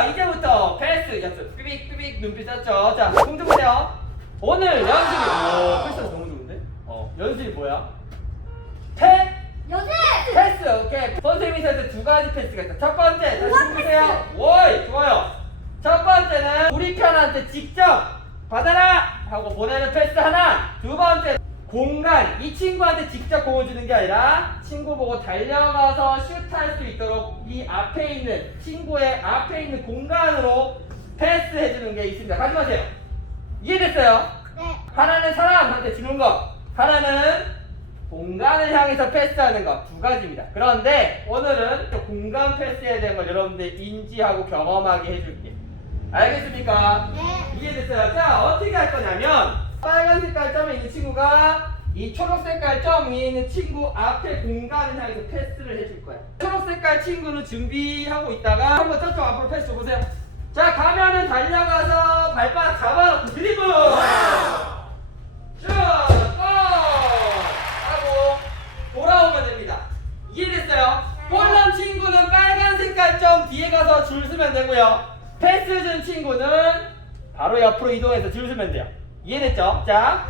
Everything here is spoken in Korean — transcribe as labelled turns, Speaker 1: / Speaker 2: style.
Speaker 1: 자, 이제부터 패스 연습. 삐빅 삐빅 눈빛 떴죠. 자, 공주 보세요. 오늘 연습이 오, 패스 너무 좋은데? 어, 연습이 뭐야? 패
Speaker 2: 연습!
Speaker 1: 패스. 오케이. 선생님이 세두 가지 패스가 있다. 첫 번째, 다시
Speaker 2: 우와,
Speaker 1: 보세요. 오이, 좋아요. 첫 번째는 우리 편한테 직접 받아라 하고 보내는 패스 하나. 두 번째, 공간. 이 친구한테 직접 공을 주는 게 아니라 친구 보고 달려가서 수 있도록 이 앞에 있는 친구의 앞에 있는 공간으로 패스해 주는 게 있습니다. 가지 마세요. 이해됐어요?
Speaker 2: 네.
Speaker 1: 하나는 사람한테 주는 거, 하나는 공간을 향해서 패스하는 거두 가지입니다. 그런데 오늘은 또 공간 패스에 대한 걸 여러분들 인지하고 경험하게 해줄게. 알겠습니까?
Speaker 2: 네.
Speaker 1: 이해됐어요? 자, 어떻게 할 거냐면 빨간 색깔 점에 있는 친구가 이 초록 색깔 점 위에 있는 친구 앞에 공간을 향해서 패스를 해줄 거야. 초록 색깔 친구는 준비하고 있다가 한번 저쪽 앞으로 패스 줘보세요. 자, 가면은 달려가서 발바닥 잡아놓고 드리블! 쭉! 고! 하고 돌아오면 됩니다. 이해됐어요? 볼런 친구는 빨간 색깔 점 뒤에 가서 줄 서면 되고요. 패스 준 친구는 바로 옆으로 이동해서 줄 서면 돼요. 이해됐죠? 자.